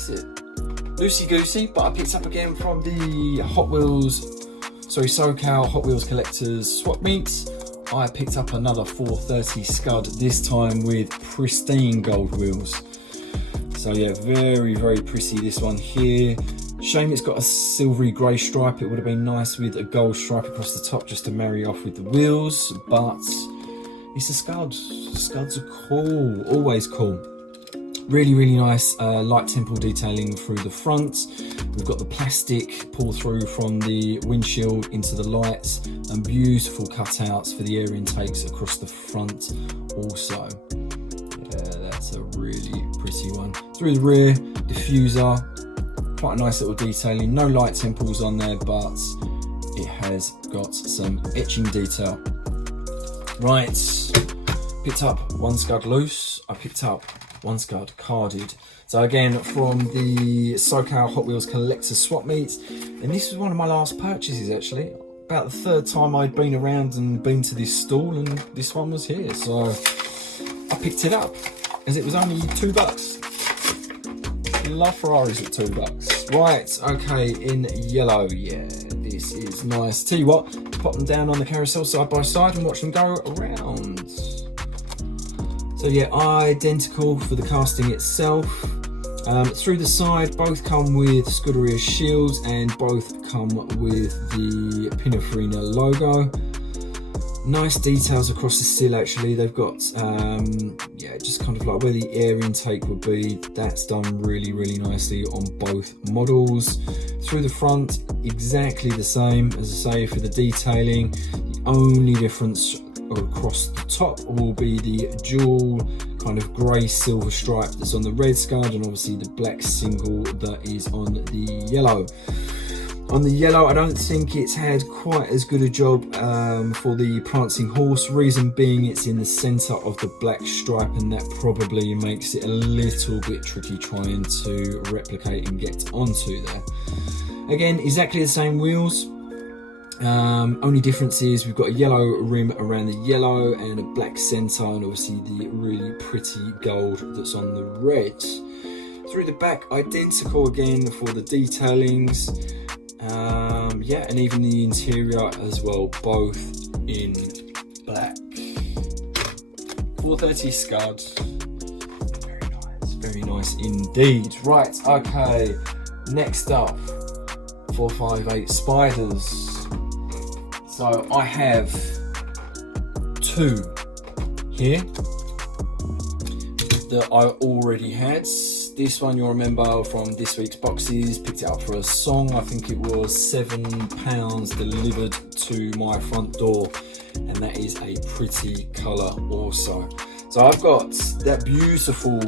keeps it loosey-goosey, but I picked up again from the SoCal Hot Wheels Collectors swap meets. I picked up another 430 Scud, this time with pristine gold wheels. So yeah, very, very pretty this one here. Shame it's got a silvery grey stripe. It would have been nice with a gold stripe across the top just to marry off with the wheels, but it's a Scud. Scuds are cool, always cool. Really, really nice light temple detailing through the front. We've got the plastic pull through from the windshield into the lights, and beautiful cutouts for the air intakes across the front also. Yeah, that's a really pretty one. Through the rear, diffuser, quite a nice little detailing. No light temples on there, but it has got some etching detail. Right, picked up one Scud loose. I picked up one Scud carded. So again, from the SoCal Hot Wheels Collector swap meets, and this was one of my last purchases actually. About the third time I'd been around and been to this stall, and this one was here, so I picked it up as it was only $2. Love Ferraris at $2. Right, okay, in yellow, yeah, this is nice. Tell you what, pop them down on the carousel side by side and watch them go around. So yeah, identical for the casting itself. Through the side, both come with Scuderia shields and both come with the Pininfarina logo. Nice details across the sill actually. They've got, yeah, just kind of like where the air intake would be. That's done really, really nicely on both models. Through the front, exactly the same as I say for the detailing. The only difference across the top will be the dual kind of grey silver stripe that's on the red Scud, and obviously the black single that is on the yellow. On the yellow, I don't think it's had quite as good a job for the prancing horse, reason being it's in the centre of the black stripe, and that probably makes it a little bit tricky trying to replicate and get onto there. Again, exactly the same wheels. Only difference is we've got a yellow rim around the yellow and a black centre, and obviously the really pretty gold that's on the red. Through the back, identical again for the detailings. Yeah, and even the interior as well, both in black. 430 Scud. Very nice indeed. Right, okay, next up, 458 Spiders. So I have two here that I already had. This one you'll remember from this week's boxes, picked it up for a song. I think it was £7 delivered to my front door, and that is a pretty colour also. So I've got that beautiful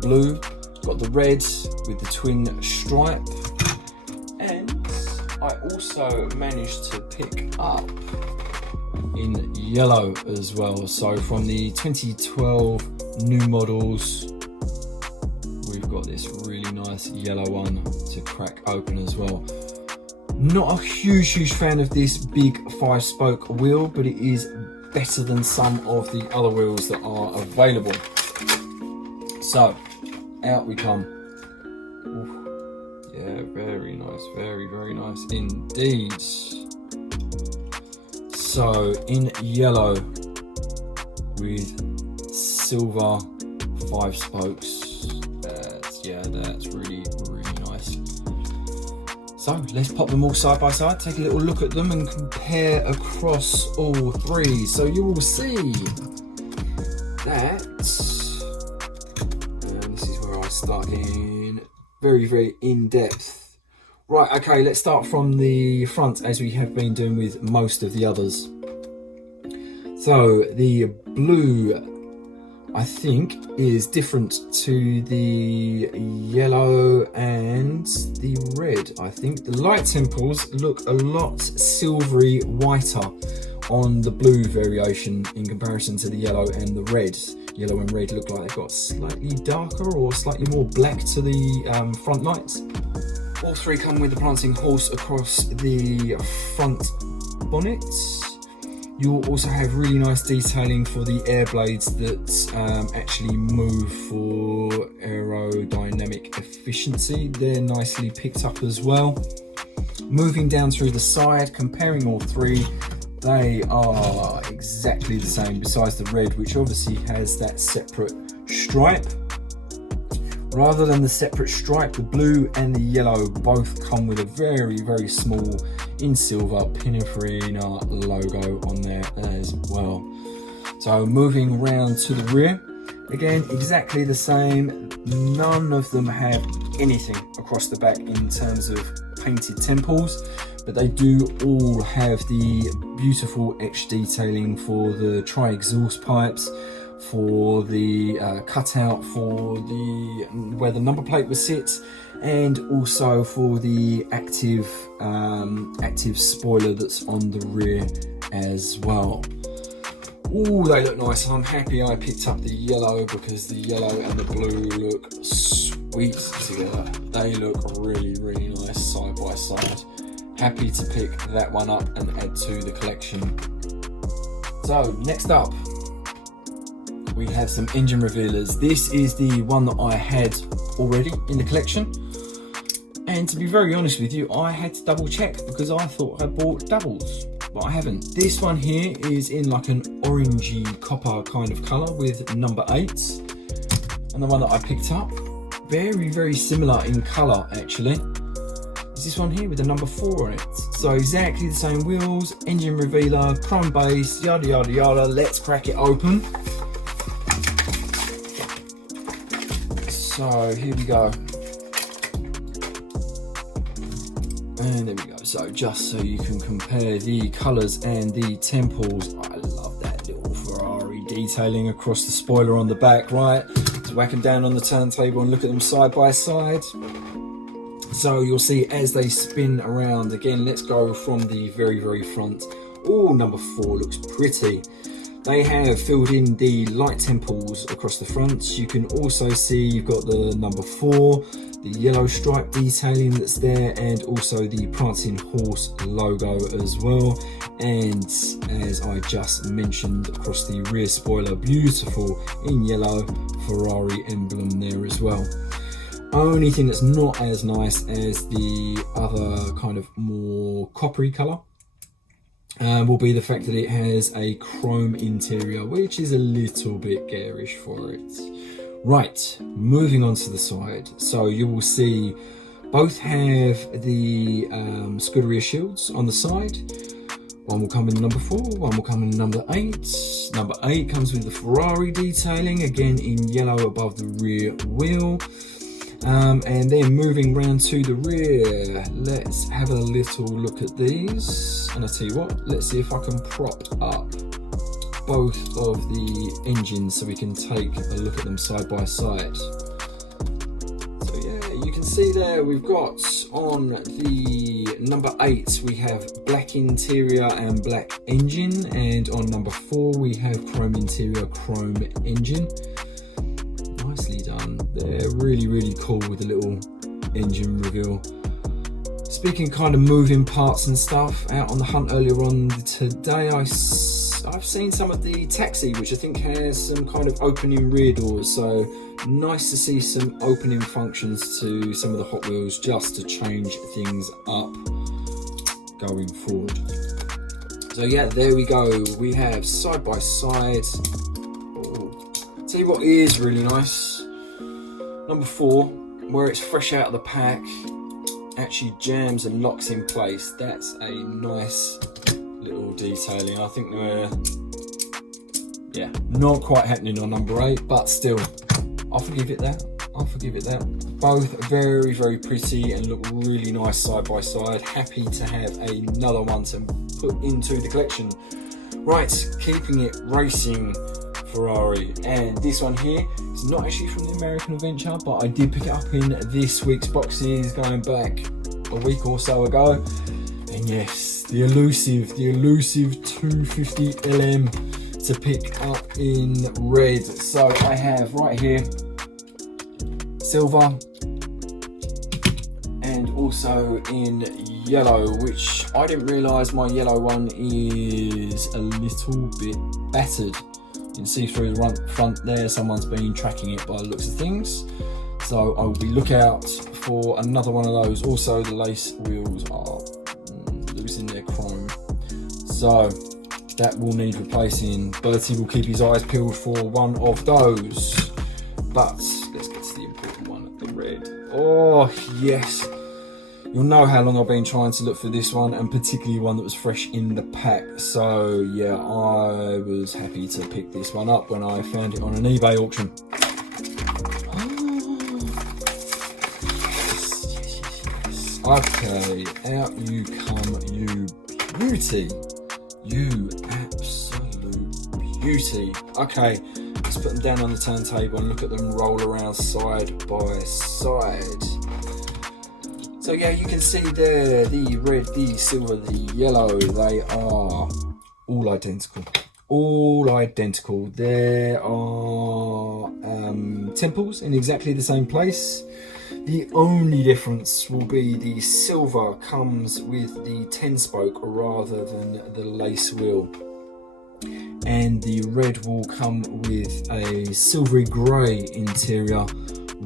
blue, got the red with the twin stripe, and I also managed to pick up in yellow as well. So from the 2012 new models, we've got this really nice yellow one to crack open as well. Not a huge fan of this big 5-spoke wheel, but it is better than some of the other wheels that are available. So out we come. Oof. Yeah, very nice, very nice indeed. So in yellow with silver 5 spokes. That's really nice. So let's pop them all side by side, take a little look at them and compare across all three. So you will see that, and this is where I start in very in depth. Right, okay, let's start from the front as we have been doing with most of the others. So the blue, I think, is different to the yellow and the red. I think the light temples look a lot silvery whiter on the blue variation in comparison to the yellow and the red. Yellow and red look like they've got slightly darker or slightly more black to the front lights. All three come with the prancing horse across the front bonnet. You'll also have really nice detailing for the air blades that actually move for aerodynamic efficiency. They're nicely picked up as well. Moving down through the side, comparing all three, they are exactly the same, besides the red, which obviously has that separate stripe. Rather than the separate stripe, the blue and the yellow both come with a very, very small, in silver, Pininfarina logo on there as well. So moving round to the rear, again, exactly the same. None of them have anything across the back in terms of painted temples, but they do all have the beautiful etched detailing for the tri-exhaust pipes, for the cutout for the where the number plate will sit, and also for the active spoiler that's on the rear as well. Oh, they look nice. I'm happy I picked up the yellow because the yellow and the blue look sweet together. They look really, really nice side by side. Happy to pick that one up and add to the collection. So next up, we have some engine revealers. This is the one that I had already in the collection. And to be very honest with you, I had to double check because I thought I bought doubles, but I haven't. This one here is in like an orangey copper kind of colour with number 8s. And the one that I picked up, very, very similar in colour actually, is this one here with the number 4 on it. So exactly the same wheels, engine revealer, chrome base, yada yada yada. Let's crack it open. So here we go. And there we go. So just so you can compare the colours and the temples, I love that little Ferrari detailing across the spoiler on the back, right? To whack them down on the turntable and look at them side by side. So you'll see as they spin around, again, let's go from the very, very front. Oh, number 4 looks pretty. They have filled in the light temples across the front. You can also see you've got the number 4, the yellow stripe detailing that's there, and also the Prancing Horse logo as well. And as I just mentioned, across the rear spoiler, beautiful in yellow Ferrari emblem there as well. Only thing that's not as nice as the other kind of more coppery colour will be the fact that it has a chrome interior, which is a little bit garish for it. Right, moving on to the side. So you will see both have the Scuderia shields on the side. One will come in number 4, one will come in number 8. Number 8 comes with the Ferrari detailing, again in yellow above the rear wheel. And then moving round to the rear, let's have a little look at these. And I tell you what, let's see if I can prop up both of the engines so we can take a look at them side by side. So yeah, you can see there we've got on the number 8 we have black interior and black engine, and on number 4 we have chrome interior, chrome engine. Nicely done. They're really, really cool with the little engine reveal. Speaking kind of moving parts and stuff, out on the hunt earlier on today, I've seen some of the taxi, which I think has some kind of opening rear doors. So nice to see some opening functions to some of the Hot Wheels just to change things up going forward. So yeah, there we go. We have side by side. Tell you what is really nice, number 4, where it's fresh out of the pack, actually jams and locks in place. That's a nice little detailing. I think yeah, not quite happening on number 8, but still, I'll forgive it that. I'll forgive it that. Both very, very pretty and look really nice side by side. Happy to have another one to put into the collection. Right, keeping it racing Ferrari, and this one here is not actually from the American Adventure, but I did pick it up in this week's boxes going back a week or so ago. And yes, the elusive 250 LM to pick up in red. So I have right here silver and also in yellow, which I didn't realise my yellow one is a little bit battered. You can see through the front there, someone's been tracking it by the looks of things. So I will be lookout for another one of those. Also, the lace wheels are losing their chrome, so that will need replacing. Bertie will keep his eyes peeled for one of those. But let's get to the important one, the red. Oh yes, you'll know how long I've been trying to look for this one, and particularly one that was fresh in the pack. So yeah, I was happy to pick this one up when I found it on an eBay auction. Okay, out you come, you beauty. You absolute beauty. Okay, let's put them down on the turntable and look at them roll around side by side. So yeah, you can see there, the red, the silver, the yellow, they are all identical. All identical. There are temples in exactly the same place. The only difference will be the silver comes with the 10-spoke rather than the lace wheel, and the red will come with a silvery grey interior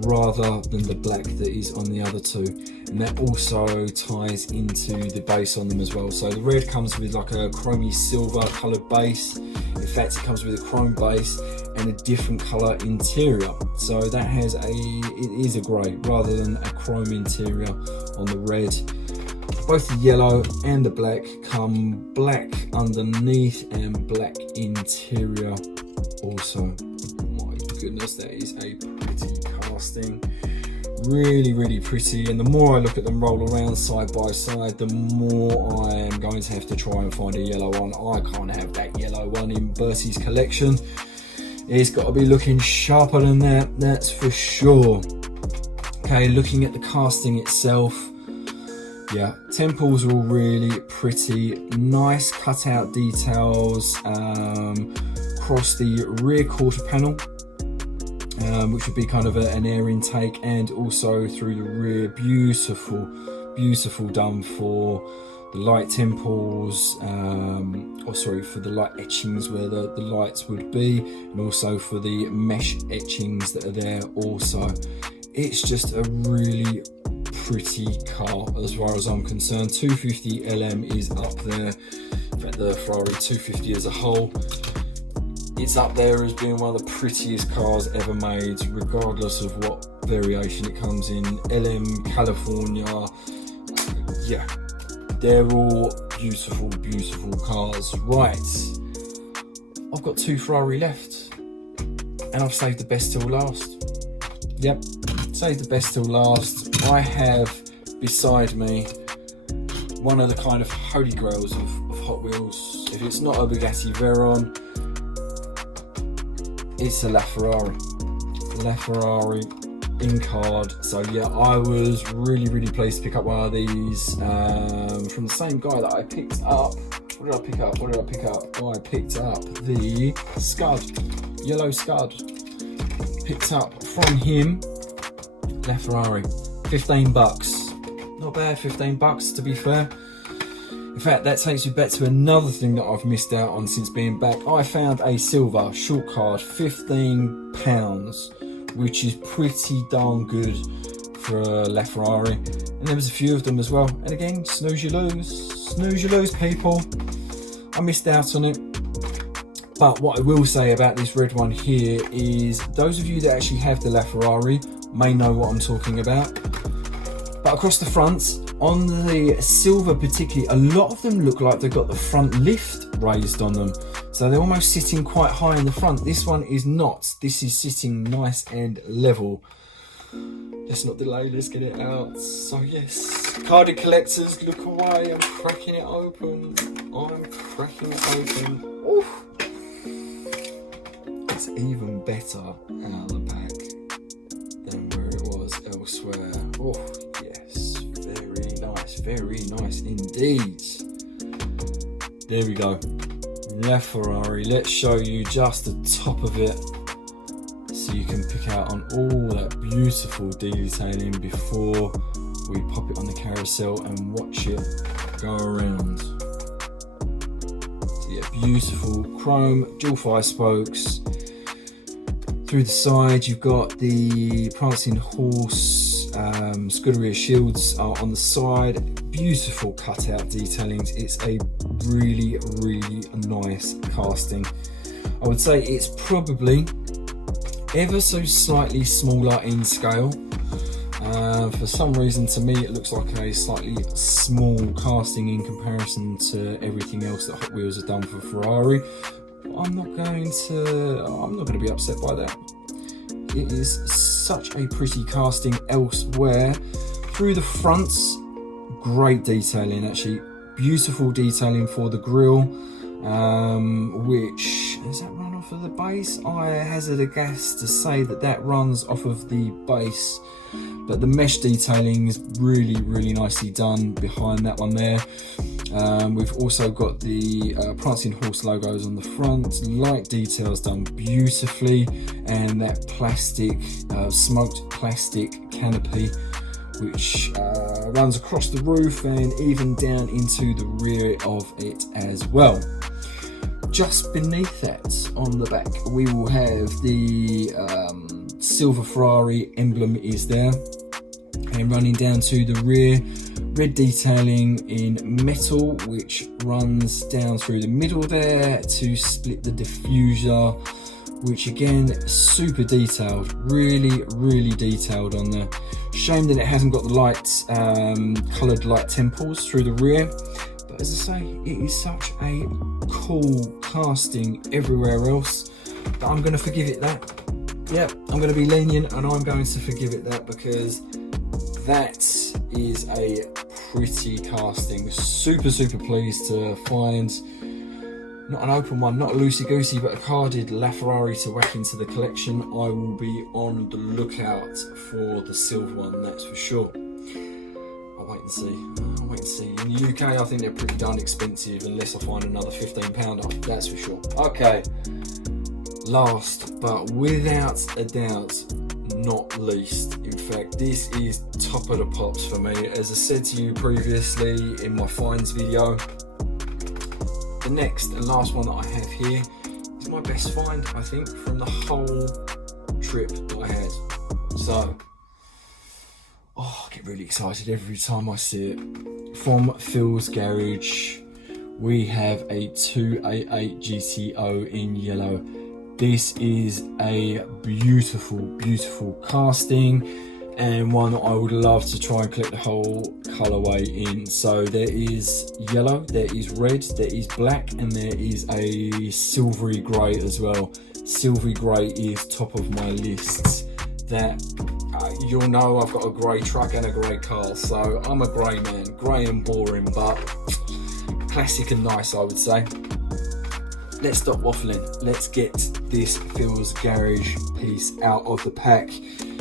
rather than the black that is on the other two, and that also ties into the base on them as well. So the red comes with like a chromey silver coloured base. In fact, it comes with a chrome base and a different colour interior, so that has it is a grey rather than a chrome interior on the red. Both the yellow and the black come black underneath and black interior also. My goodness, that is a pretty casting. Really pretty, and the more I look at them roll around side by side, the more I am going to have to try and find a yellow one. I can't have that yellow one in Bertie's collection. It's got to be looking sharper than that, that's for sure. Okay, looking at the casting itself, yeah, temples are all really pretty. Nice cutout details across the rear quarter panel, which would be kind of an air intake, and also through the rear. Beautiful done for the light temples, for the light etchings where the lights would be, and also for the mesh etchings that are there also. It's just a really pretty car as far as I'm concerned. 250 LM is up there. In fact, the Ferrari 250 as a whole, it's up there as being one of the prettiest cars ever made, regardless of what variation it comes in. LM, California, yeah, they're all beautiful cars. Right, I've got 2 Ferrari left, and I've saved the best till last. Yep, saved the best till last. I have beside me one of the kind of holy grails of Hot Wheels. If it's not a Bugatti Veyron, it's a LaFerrari in card. So yeah, I was really pleased to pick up one of these from the same guy that I picked up. What did I pick up? Oh, I picked up the Scud, yellow Scud. Picked up from him, LaFerrari, 15 bucks. Not bad, 15 bucks to be fair. In fact, that takes me back to another thing that I've missed out on since being back. I found a silver short card, £15, which is pretty darn good for a LaFerrari. And there was a few of them as well. And again, snooze you lose, people. I missed out on it. But what I will say about this red one here is, those of you that actually have the LaFerrari may know what I'm talking about. But across the front, on the silver particularly, a lot of them look like they've got the front lift raised on them. So they're almost sitting quite high in the front. This one is not. This is sitting nice and level. Let's not delay, let's get it out. So yes, carded collectors, look away, I'm cracking it open. Oof. It's even better out of the pack than where it was elsewhere. Oh yes, very nice indeed. There we go, LaFerrari. Let's show you just the top of it, so you can pick out on all that beautiful detailing before we pop it on the carousel and watch it go around. So yeah, beautiful chrome dual 5 spokes. Through the side you've got the prancing horse Scuderia shields are on the side. Beautiful cutout detailings. It's a really nice casting. I would say it's probably ever so slightly smaller in scale. For some reason, to me, it looks like a slightly small casting in comparison to everything else that Hot Wheels have done for Ferrari. But I'm not going to be upset by that. It is such a pretty casting elsewhere. Through the fronts, great detailing actually. Beautiful detailing for the grille, which, does that run off of the base? I hazard a guess to say that runs off of the base. But the mesh detailing is really nicely done behind that one there. We've also got the prancing horse logos on the front, light details done beautifully, and that plastic, smoked plastic canopy which runs across the roof and even down into the rear of it as well. Just beneath that, on the back, we will have the silver Ferrari emblem is there, and running down to the rear, red detailing in metal which runs down through the middle there to split the diffuser, which again, super detailed, really detailed on there. Shame that it hasn't got the light, coloured light temples through the rear, but as I say, it is such a cool casting everywhere else that I'm going to forgive it that. Yep, I'm going to be lenient and I'm going to forgive it that, because that is a pretty casting. Super pleased to find not an open one, not a loosey-goosey, but a carded LaFerrari to whack into the collection. I will be on the lookout for the silver one, that's for sure. I'll wait and see. In the UK, I think they're pretty darn expensive unless I find another £15, that's for sure. Okay, last but without a doubt not least, in fact, this is top of the pops for me. As I said to you previously in my finds video, the next and last one that I have here is my best find, I think, from the whole trip that I had. So, I get really excited every time I see it. From Phil's Garage, we have a 288 GTO in yellow. This is a beautiful casting, and one that I would love to try and collect the whole colourway in. So there is yellow, there is red, there is black, and there is a silvery grey as well. Silvery grey is top of my list. That you'll know I've got a grey truck and a grey car, so I'm a grey man. Grey and boring, but classic and nice, I would say. Let's stop waffling. Let's get this Phil's Garage piece out of the pack.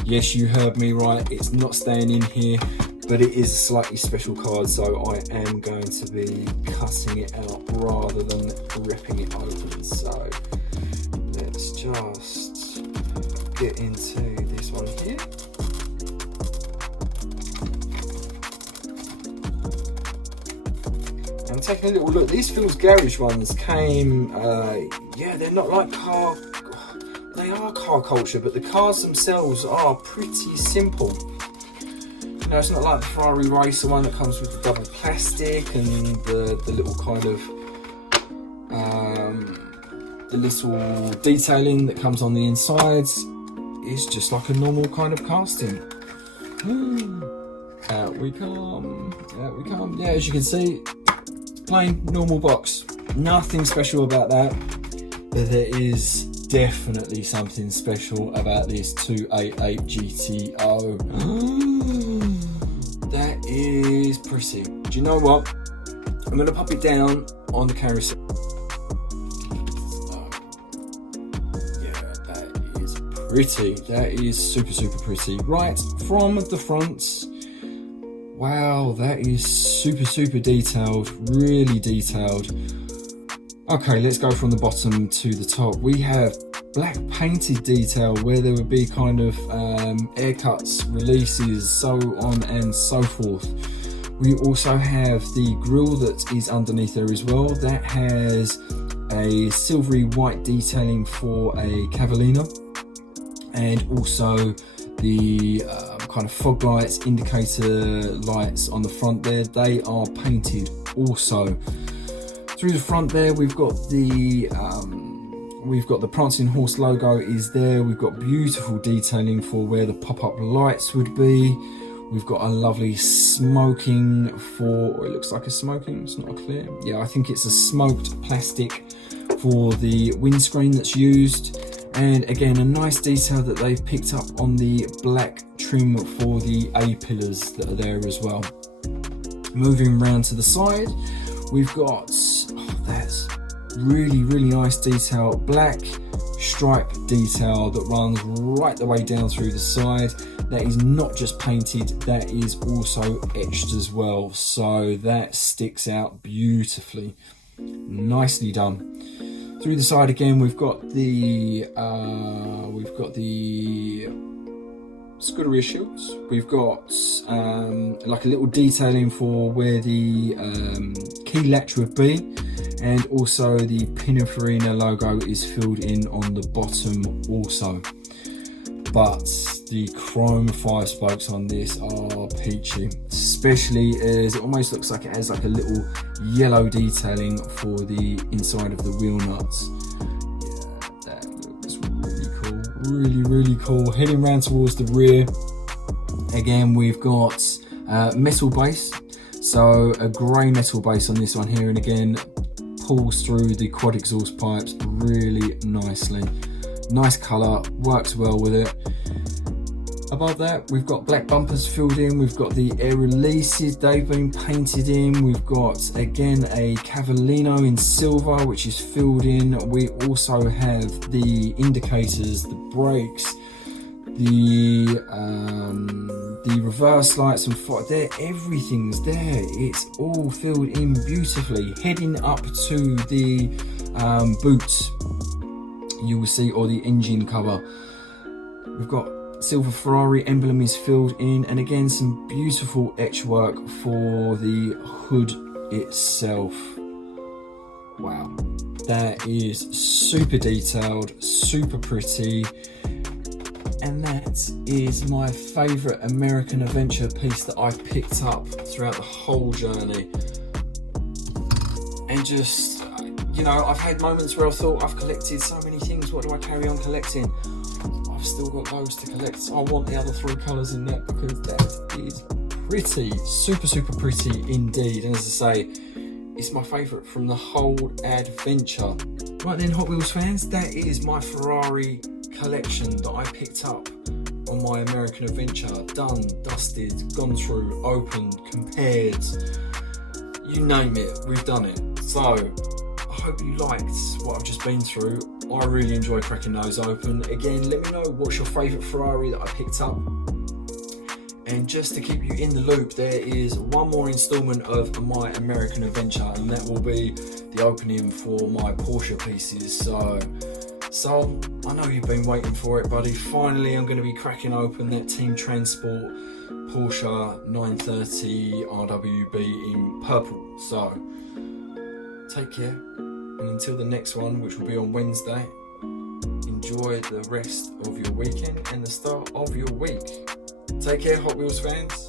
Yes, you heard me right. It's not staying in here, but it is a slightly special card, so I am going to be cutting it out rather than ripping it open. So let's just get into this one here. I'm taking a little look. These Phil's Garage ones came, yeah, they're not like car, they are car culture, but the cars themselves are pretty simple. You know, it's not like the Ferrari Racer one that comes with the double plastic and the little kind of, the little detailing that comes on the insides. It's just like a normal kind of casting. Out we come. Yeah, as you can see, plain normal box, nothing special about that, but there is definitely something special about this 288 GTO. That is pretty. Do you know what? I'm going to pop it down on the carousel. Yeah, that is pretty. That is super pretty. Right from the front. Wow, that is super detailed, really detailed. Okay, let's go from the bottom to the top. We have black painted detail where there would be kind of air cuts, releases, so on and so forth. We also have the grille that is underneath there as well. That has a silvery white detailing for a cavallino, and also the kind of fog lights, indicator lights on the front there, they are painted also. Through the front there, we've got the Prancing Horse logo is there. We've got beautiful detailing for where the pop-up lights would be. We've got a lovely smoking for, or it looks like a smoking, it's not clear. Yeah, I think it's a smoked plastic for the windscreen that's used. And again, a nice detail that they've picked up on the black trim for the A-pillars that are there as well. Moving around to the side, we've got, that's really nice detail, black stripe detail that runs right the way down through the side. That is not just painted, that is also etched as well, so that sticks out beautifully. Nicely done. Through the side again, we've got the Scuderia shields. We've got like a little detailing for where the key latch would be, and also the Pininfarina logo is filled in on the bottom also. But the chrome 5 spokes on this are peachy, especially as it almost looks like it has like a little yellow detailing for the inside of the wheel nuts. Yeah, that looks really cool, really cool. Heading round towards the rear, again we've got metal base, so a grey metal base on this one here, and again pulls through the quad exhaust pipes really nicely. Nice colour, works well with it. Above that, we've got black bumpers filled in. We've got the air releases, they've been painted in. We've got, again, a cavallino in silver, which is filled in. We also have the indicators, the brakes, the reverse lights and there, everything's there. It's all filled in beautifully. Heading up to the boots, you will see, or the engine cover, we've got silver Ferrari emblem is filled in, and again some beautiful etch work for the hood itself. Wow, that is super detailed, super pretty, and that is my favourite American Adventure piece that I've picked up throughout the whole journey. And just, you know, I've had moments where I've thought I've collected so many things, what do I carry on collecting? I've still got loads to collect. I want the other 3 colours in that because that is pretty, super pretty indeed. And as I say, it's my favourite from the whole adventure. Right then, Hot Wheels fans, that is my Ferrari collection that I picked up on my American Adventure. Done, dusted, gone through, opened, compared, you name it, we've done it. So I hope you liked what I've just been through. I really enjoy cracking those open. Again, let me know what's your favourite Ferrari that I picked up. And just to keep you in the loop, there is one more instalment of my American Adventure, and that will be the opening for my Porsche pieces. So I know you've been waiting for it, buddy. Finally, I'm going to be cracking open that Team Transport Porsche 930 RWB in purple. So take care, and until the next one, which will be on Wednesday, enjoy the rest of your weekend and the start of your week. Take care, Hot Wheels fans.